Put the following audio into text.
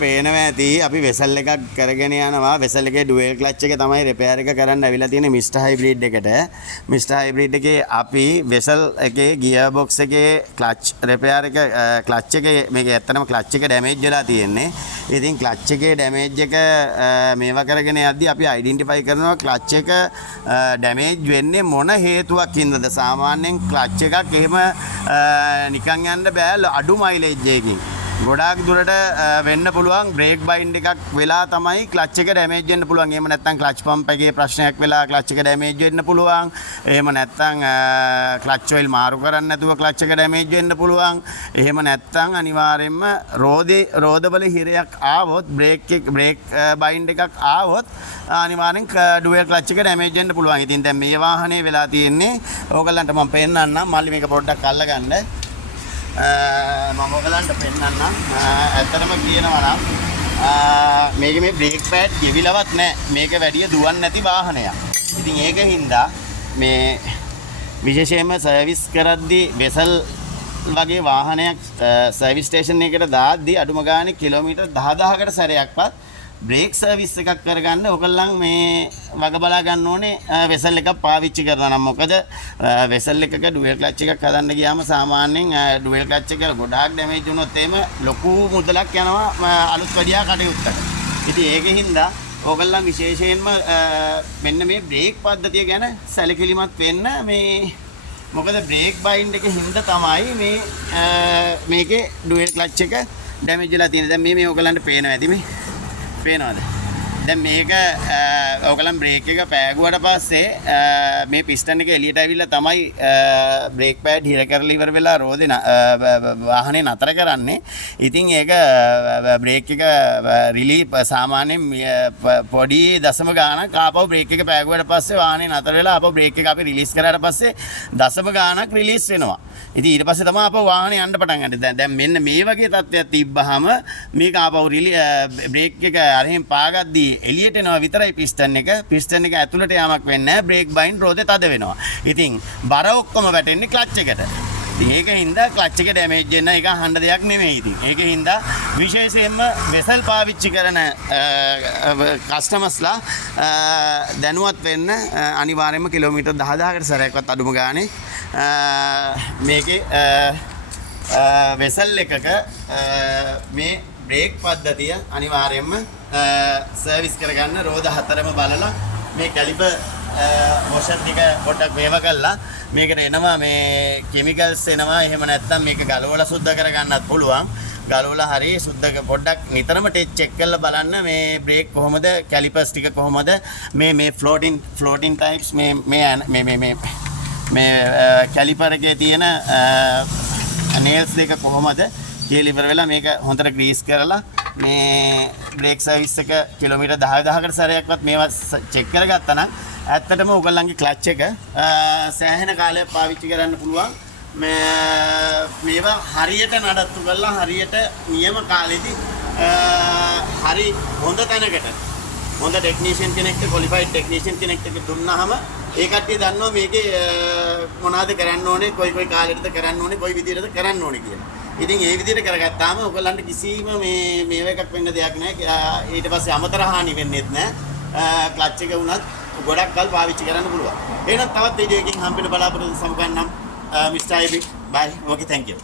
පේනවා ඇති අපි වෙසල් එකක් කරගෙන යනවා වෙසල් එකේ ඩුවල් ක්ලච් එක තමයි රිපෙයාර් එක කරන්න අවිලා තියෙන්නේ මිස්ටර් හයිබ්‍රිඩ් එකට මිස්ටර් හයිබ්‍රිඩ් එකේ අපි වෙසල් එකේ ගියර් බොක්ස් එකේ ක්ලච් රිපෙයාර් එක ක්ලච් එකේ මේක ඇත්තටම ක්ලච් එක ඩැමේජ් වෙලා තියෙන්නේ ඉතින් ක්ලච් එකේ ඩැමේජ් එක මේවා කරගෙන යද්දි අපි අයිඩෙන්ටිෆයි කරනවා ක්ලච් එක ඩැමේජ් වෙන්නේ මොන හේතුවක් හින්දාද සාමාන්‍යයෙන් ක්ලච් එකක් එහෙම නිකන් යන්න බෑ අඩු මයිලේජ් එකකින් ගොඩාක් දුරට වෙන්න පුළුවන් බ්‍රේක් බයින්ඩ් එකක් වෙලා තමයි ක්ලච් එක ඩැමේජ් වෙන්න පුළුවන්. එහෙම නැත්නම් ක්ලච් පම්ප් එකේ ප්‍රශ්නයක් වෙලා ක්ලච් එක ඩැමේජ් වෙන්න පුළුවන්. එහෙම නැත්නම් ක්ලච් ඔයිල් මාරු කරන්න නැතුව ක්ලච් එක ඩැමේජ් වෙන්න පුළුවන්. එහෙම නැත්නම් අනිවාර්යයෙන්ම රෝදවල හිරයක් ආවොත් බ්‍රේක් බයින්ඩ් එකක් ආවොත් අනිවාර්යෙන් ඩුවල් ක්ලච් එක ඩැමේජ් වෙන්න පුළුවන්. ඉතින් දැන් මේ වාහනේ වෙලා තියෙන්නේ ඕගලන්ට මම පෙන්නන්නම්. මල්ලි මේක පොඩ්ඩක් අල්ලගන්න. මම ඔයගලන්ට පෙන්නන්නම් ඇත්තටම කියනවා නම් මේකේ මේ බ්‍රේක් පෑඩ් ගෙවිලවත් නැහැ මේක වැඩිය දුවන්නේ නැති වාහනයක්. ඉතින් ඒකින්ද මේ විශේෂයෙන්ම සර්විස් කරද්දී වෙසල් වගේ වාහනයක් සර්විස් ස්ටේෂන් එකකට දාද්දී අඩුම ගානේ කිලෝමීටර් 10000කට සැරයක්වත් බ්‍රේක් සර්විස් එකක් කරගන්න ඔයගොල්ලන් මේ වග බලා ගන්න ඕනේ වෙසල් එකක් පාවිච්චි කරනවා නම් මොකද වෙසල් එකක ඩුවල් ක්ලච් එකක් හදන්න ගියාම සාමාන්‍යයෙන් ඩුවල් ක්ලච් එක ගොඩාක් ඩැමේජ් වුණොත් එහෙම ලොකු මුදලක් යනවා අලුත් වැඩියා කටයුත්තකට. ඉතින් ඒකෙන්ද ඔයගොල්ලන් විශේෂයෙන්ම මෙන්න මේ බ්‍රේක් පද්ධතිය ගැන සැලකිලිමත් වෙන්න මේ මොකද බ්‍රේක් බයින්ඩ් එකේ හින්දා තමයි මේ මේකේ ඩුවල් ක්ලච් එක ඩැමේජ් වෙලා තියෙන්නේ. දැන් මේ ඔයගොල්ලන්ට පේනවා ඇති මේ පේනවද? දැන් මේක ඔයගලන් බ්‍රේක් එක පෑගුවට පස්සේ මේ පිස්ටන් එක එළියට ඇවිල්ලා තමයි බ්‍රේක් පෑඩ් හිර කරලා ඉවර වෙලා රෝදේ වාහනේ නතර කරන්නේ. ඉතින් ඒක බ්‍රේක් එක රිලීව් සාමාන්‍යයෙන් පොඩි දශම ගාණක් ආපහු බ්‍රේක් එක පෑගුවට පස්සේ වාහනේ නතර වෙලා ආපහු බ්‍රේක් එක අපි රිලීස් කරාට පස්සේ දශම ගාණක් රිලීස් වෙනවා. ඉතින් ඊට පස්සේ තමයි ආපහු වාහනේ යන්න පටන් ගන්නේ. දැන් මෙන්න මේ වගේ තත්ත්වයක් තිබ්බහම මේක ආපහු බ්‍රේක් එක අරහෙන් පාගද්දී එළියට එනවා විතරයි පිස්ටන් එක ඇතුළට යාමක් වෙන්නේ නැහැ. බ්‍රේක් බයින්ඩ් රෝදේ තද වෙනවා. ඉතින් බර ඔක්කොම වැටෙන්නේ ක්ලච් එකට. ඉතින් ඒකින්ද ක්ලච් එක ඩැමේජ් වෙන එක අහන්න දෙයක් නෙමෙයි. ඉතින් ඒකින්ද විශේෂයෙන්ම වෙසල් පාවිච්චි කරන කස්ටමර්ස්ලා දැනුවත් වෙන්න අනිවාර්යයෙන්ම කිලෝමීටර් 10000කට සැරයක්වත් අඩුම ගානේ මේකේ වෙසල් එකක මේ බ්‍රේක් පද්ධතිය අනිවාර්යයෙන්ම සර්විස් කරගන්න රෝද හතරම බලලා මේ කැලිපර් වොෂර් ටික පොඩ්ඩක් වේව කරලා මේකට එනවා මේ කිමිකල්ස් එනවා. එහෙම නැත්නම් මේක ගලවලා සුද්ධ කරගන්නත් පුළුවන්. ගලවලා හරි සුද්ධ පොඩ්ඩක් නිතරම චෙක් කරලා බලන්න මේ බ්‍රේක් කොහොමද කැලිපර්ස් ටික කොහොමද මේ ෆ්ලෝටින් ටයිප්ස් මේ කැලිපර් එකේ තියෙන නේල්ස් දෙක කොහොමද කියලා ඉවර වෙලා මේක හොඳට ග්‍රීස් කරලා මේ බ්‍රේක් සර්විස් එක කිලෝමීටර් 10000කට සැරයක්වත් මේවා චෙක් කරගත්තා නම් ඇත්තටම ඔයගොල්ලන්ගේ ක්ලච් එක සෑහෙන කාලයක් පාවිච්චි කරන්න පුළුවන්. මේවා හරියට නඩත්තු කරලා හරියට නියම කාලෙදී හරි හොඳ තැනකට හොඳ ටෙක්නීෂියන් කෙනෙක්ට ක්වොලිෆයිඩ් ටෙක්නීෂියන් කෙනෙක්ට දුන්නාම ඒ කට්ටිය දන්නවා මේකේ මොනවද කරන්න ඕනේ කොයි කාලෙටද කරන්න ඕනේ කොයි විදිහටද කරන්න ඕනේ කියලා. ඉතින් ඒ විදිහට කරගත්තාම ඔයගොල්ලන්ට කිසිම මේව එකක් වෙන්න දෙයක් නැහැ. ඊට පස්සේ අමතර හානි වෙන්නේත් නැහැ. ක්ලච් එක වුණත් ගොඩක් කල් පාවිච්චි කරන්න පුළුවන්. එහෙනම් තවත් වීඩියෝ එකකින් හම්බෙන්න බලාපොරොත්තු සමු ගන්නම්. Mister IB bye. Okay thank you.